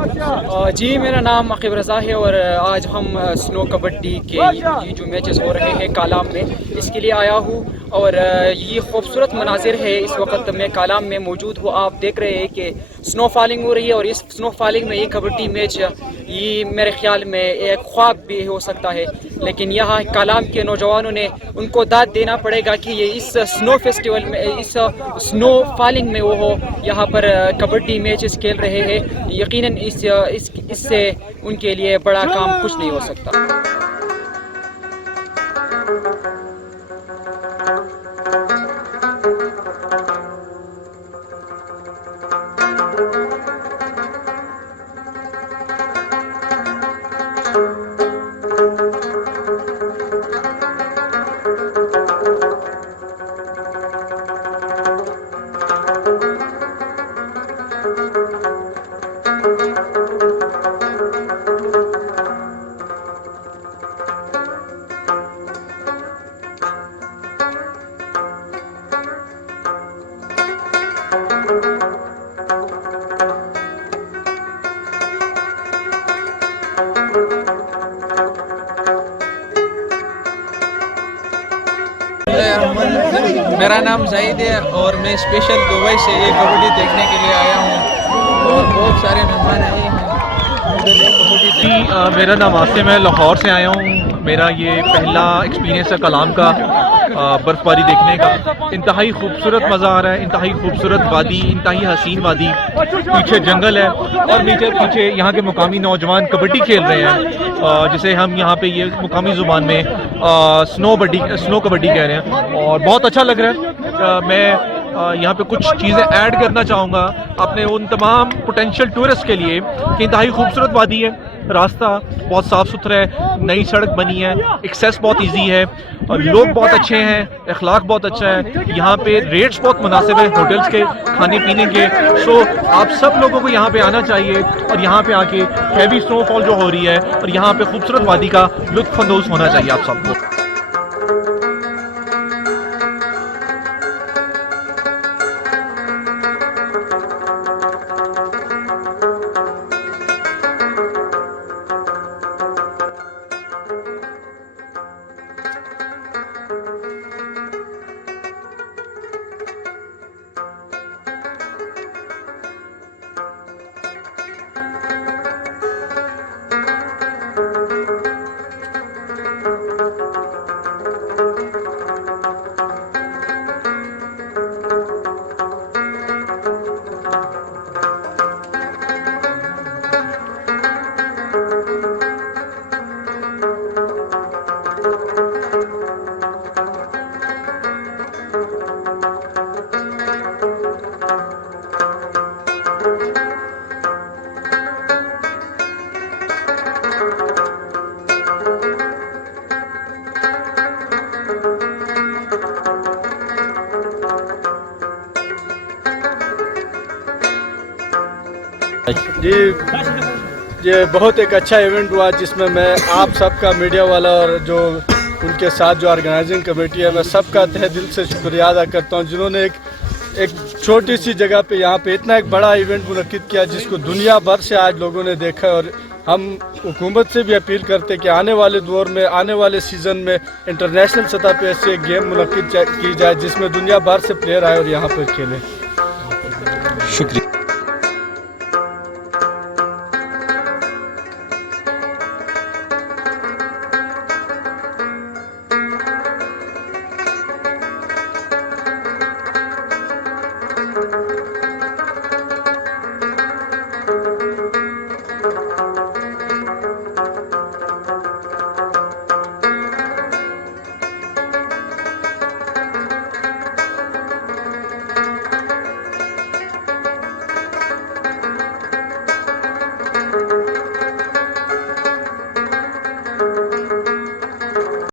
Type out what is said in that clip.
जी, मेरा नाम अकीब रज़ा है और आज हम स्नो कबड्डी के ये जो मैचेस हो रहे हैं कालाम में, इसके लिए आया हूँ। और ये खूबसूरत मनाजिर है। इस वक्त मैं कालाम में मौजूद हूँ। आप देख रहे हैं कि स्नो फॉलिंग हो रही है और इस स्नो फॉलिंग में ये कबड्डी मैच ये मेरे ख्याल में एक ख्वाब भी हो सकता है, लेकिन यहाँ कालाम के नौजवानों ने उनको दाद देना पड़ेगा कि ये इस स्नो फेस्टिवल में, इस स्नो फॉलिंग में वो यहाँ पर कबड्डी मैचेस खेल रहे हैं। यकीनन इससे उनके लिए बड़ा काम कुछ नहीं हो सकता। मेरा नाम जाहिद है और मैं स्पेशल दुबई से ये कबड्डी देखने के लिए आया हूँ और बहुत सारे मेहमान आए हैं। मेरा नाम आसिम है, लाहौर से आया हूँ। मेरा ये पहला एक्सपीरियंस है कलाम का, बर्फ़बारी देखने का। इंतहाई खूबसूरत मज़ा आ रहा है, इंतहाई खूबसूरत वादी, इंतहाई हसीन वादी। पीछे जंगल है और पीछे यहाँ के मुकामी नौजवान कबड्डी खेल रहे हैं, जिसे हम यहाँ पे ये मुकामी ज़ुबान में स्नो कबड्डी कह रहे हैं और बहुत अच्छा लग रहा है। मैं यहाँ पे कुछ चीज़ें ऐड करना चाहूँगा अपने उन तमाम पोटेंशियल टूरिस्ट के लिए कि इंतहाई खूबसूरत वादी है, रास्ता बहुत साफ़ सुथरा है, नई सड़क बनी है, एक्सेस बहुत इजी है और लोग बहुत अच्छे हैं, अखलाक बहुत अच्छा है। यहाँ पे रेट्स बहुत मुनासिब हैं होटल्स के, खाने पीने के। सो आप सब लोगों को यहाँ पे आना चाहिए और यहाँ पे आके हैवी स्नोफॉल जो हो रही है और यहाँ पे खूबसूरत वादी का लुत्फ़अंदोज़ होना चाहिए आप सबको। जी, ये बहुत एक अच्छा इवेंट हुआ जिसमें मैं आप सबका, मीडिया वाला और जो उनके साथ जो ऑर्गेनाइजिंग कमेटी है, मैं सबका तहे दिल से शुक्रिया अदा करता हूं, जिन्होंने एक छोटी सी जगह पे यहाँ पे इतना एक बड़ा इवेंट मुनक्किद किया जिसको दुनिया भर से आज लोगों ने देखा। और हम हुकूमत से भी अपील करते हैं कि आने वाले दौर में, आने वाले सीज़न में इंटरनेशनल सतह पे ऐसे गेम मुनक्किद की जाए जिसमें दुनिया भर से प्लेयर आए और यहाँ पर खेलें। शुक्रिया।